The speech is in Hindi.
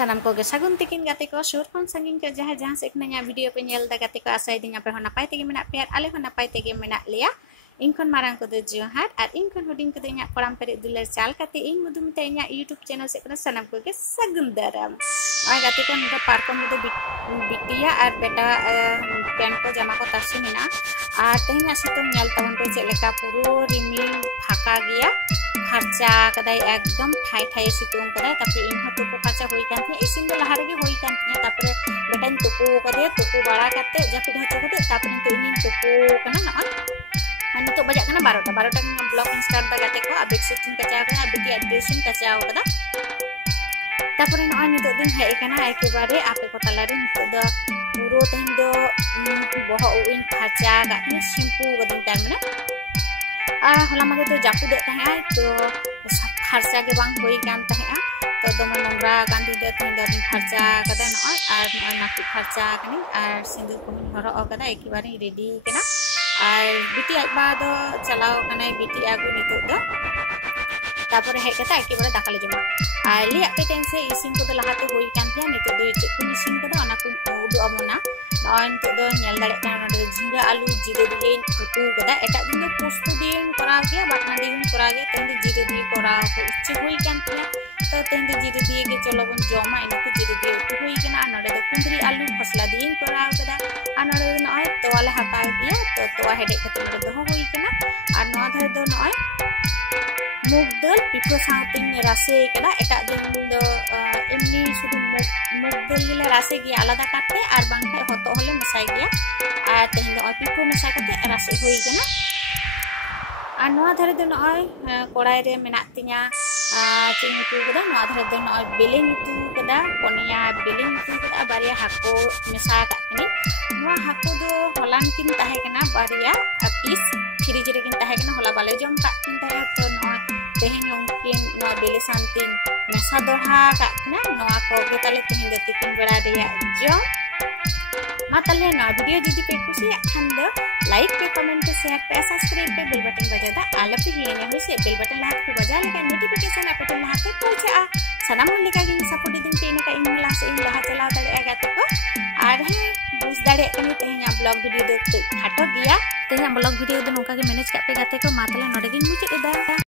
सानाम को सागुन तिकिन गाते को सुर खन संगिन के जहाँ जहाँ से नया वीडियो पे नेल दा गाते को आशा दिन पे हो नपाय तेगे मेना पे आले हो नपाय तेगे मेना लिया इनखन मारांग को दो जोहार और इनखन हुडिंग को इना कोराम पे दुलर चाल काते इन मुदुमते इना यूट्यूब चैनल से सानाम को सागुन दाराम आ गाते को नितो पार्कम में बिटिया और बेटा पैंट को जमा को तासी मेना और तेना सितुंग नेल तवन पे चलेका पुरो रिमिल फाका गया खर्चा कदाई एकदम ठाई ठाई सितुंग कदाई तापर इन हतो को खर्चा होई कांथे इसिन दो लहारे गे होई कांथे तापर बेटान तुपु कदे तुपु बड़ा काते जापिद हतो कदे तापर तो इन तुपु कना ना अनि तो बजा कना 12टा ब्लॉग स्टार्ट दा गाते को अबेक सिटिंग कचाव कना बिटिया ड्रेसिंग कचाव कदा तापर न अनि तो दिन हे कना एकेबारे आपे को तलारे नितो द पुरो तेन दो बहो इन खर्चा गाते शैम्पू गदिन तार मने होला मागे तो जापू दे तहे तो खर्चा के बांग होई कान तहे तो दम नंगरा गांधी दे तहे दो दिन खर्चा कदा न और नाकी खर्चा कनी और सिंदूर को हरो कदा एकेबारे रेडी केना और बिटी आबा दो चलाओ कने बिटी आगु नितो दो तापर हे कता एकेबारे दाखा ले जमा और ले आपे टेन से इसिन को लहाते होई कान थे नितो दो चे को इसिन कदा ओना को उदु अमना नॉन तो दो नेल दाड़े कान झिंगा आलू जीरे दिए उतु कदा एटा दिन पोस्तो दिए करा गया बाटना दिए करा गया तेन जीरे दिए करा हो इच्छे होई कान थे तो तेन जीरे दिए के चलो बन जमा इन को जीरे दिए उतु होई केना नडे दो कुंदरी आलू फसला दिए करा कदा आ नडे नय तोवाले हता दिया तो तोवा हेडे कते नडे दो होई केना और नवा धरे दो नय मुग दाल पिठो साउते रासे केना एटा दिन दो एमनी शुद्ध मुग दाल गिले रासे गया आलादा काटे और बांखे हतो हले मसाई गया और तेन दो पिठो मसा कते रासे होई केना और नवा धरे दो नय कोड़ाई रे मेना तिया चिन नीतू कदा नवा धरे दो नय बेले नीतू कदा कोनिया बेले नीतू कदा बारिया हाको मसा काकनी नवा हाको दो हलान किन ताहे केना बारिया पीस फ्रिज रे किन ताहे केना होला बाले जम काकिन ताहे तो नय तेहेन उनकिन नवा बेले शांतिन मसा दोहा काकना नवा को गे ताले तेहेन दो तिकिन बेड़ा रिया जम मा ताले ना वीडियो जुदी पे खुशी खान दो लाइक पे कमेंट पे शेयर पे सब्सक्राइब पे बेल बटन बजा दा आल पे हिलेने हुई से बेल बटन लात पे बजा लेका नोटिफिकेशन आप पे लात पे पहुंचा सनाम लेका गिन सपोर्ट दिन पे इनका इन ला से इन लहा चला दड़े गाते को और है बुझ दड़े कनी तेहना ब्लॉग वीडियो दो खाटो गया तेहना ब्लॉग वीडियो दो नोका के मैनेज का पे गाते को मा ताले नोडे गिन मुचे दा